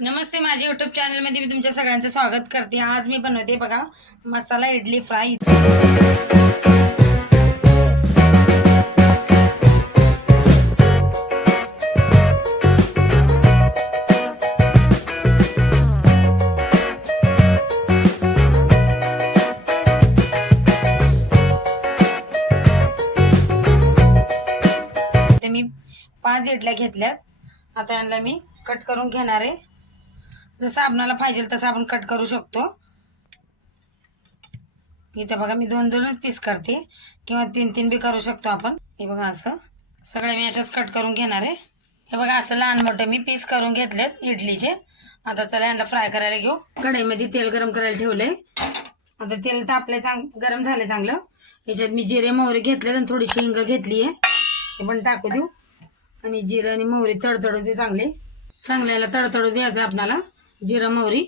नमस्ते माझ्या युट्यूब चॅनलमध्ये मी तुमच्या सगळ्यांचं स्वागत करते. आज मी बनवते बघा मसाला इडली फ्राय. ते मी पाच इडल्या घेतल्यात. आता यांना मी कट करून घेणार आहे. जसं आपणाला पाहिजे तसं आपण कट करू शकतो. इथं बघा मी दोन दोनच पीस करते. किंवा तीन तीन बी करू शकतो आपण. हे बघा असं. सगळे मी अशाच कट करून घेणार आहे. हे बघा असं लहान मोठं मी पीस करून घेतलेत इडलीचे. आता चला यांना फ्राय करायला घेऊ. कढईमध्ये तेल गरम करायला ठेवलंय. आता तेल तापले चांग गरम झाले चांगलं. याच्यात मी जिरे मोहरी घेतले आणि थोडीशी हिंग घेतली आहे हे पण टाकू देऊ. आणि जिरं आणि मोहरी तडतडू देऊ चांगले. चांगल्याला तडतडू द्यायचं आपणाला. जिरं मोहरी.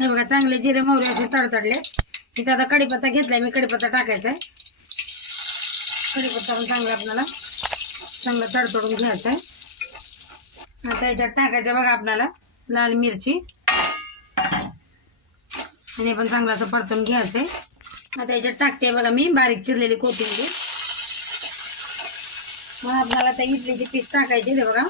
हे बघा चांगले जिरे मोहरी असे तडतडले. तिथे आता कढीपत्ता घेतलाय मी कढीपत्ता टाकायचा आहे कढीपत्ता पण चांगला आपल्याला चांगलं तडतडून घ्यायचं आहे आता याच्यात टाकायचं बघा आपल्याला लाल मिरची. आणि पण चांगलं असं परतून घ्यायचं आहे आता याच्यात टाकते बघा मी बारीक चिरलेली कोथिंबीर. मग आपल्याला त्या इडलीचे पीस टाकायचे ते बघा.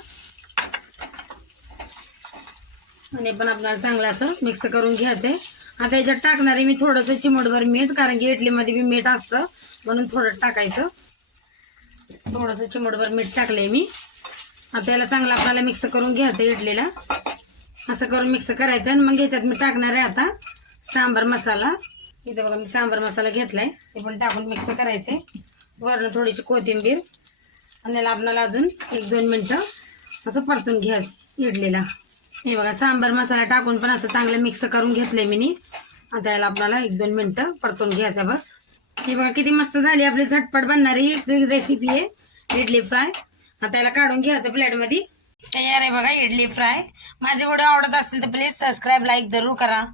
आणि पण आपल्याला चांगलं असं मिक्स करून घ्यायचंय. आता याच्यात टाकणार आहे मी थोडंसं चिमटभर मीठ कारण की इडलीमध्ये बी मीठ असतं म्हणून थोडं टाकायचं. थोडंसं चिमटभर मीठ टाकलंय मी. आता याला चांगलं आपल्याला मिक्स करून घ्यायचं इडलीला. असं करून मिक्स करायचं आणि मग याच्यात मी टाकणार आहे आता सांबार मसाला. इथं बघा मी सांबार मसाला घेतलाय. ते पण टाकून मिक्स करायचे वरनं थोडीशी कोथिंबीर. आणि याला आपल्याला अजून एक दोन मिनटं असं परतून घ्यायचं इडलीला. हे बघा सांबार मसाला टाकून पण असं चांगलं मिक्स करून घेतलंय मी आता याला आपल्याला एक दोन मिनटं परतून घ्यायचं बस. हे बघा किती मस्त झाली आपली झटपट बनणारी एक रेसिपी आहे इडली फ्राय. आता याला काढून घ्यायचं प्लेटमध्ये तयार आहे बघा इडली फ्राय. माझे व्हिडिओ आवडत असतील तर प्लीज सबस्क्राईब लाईक जरूर करा.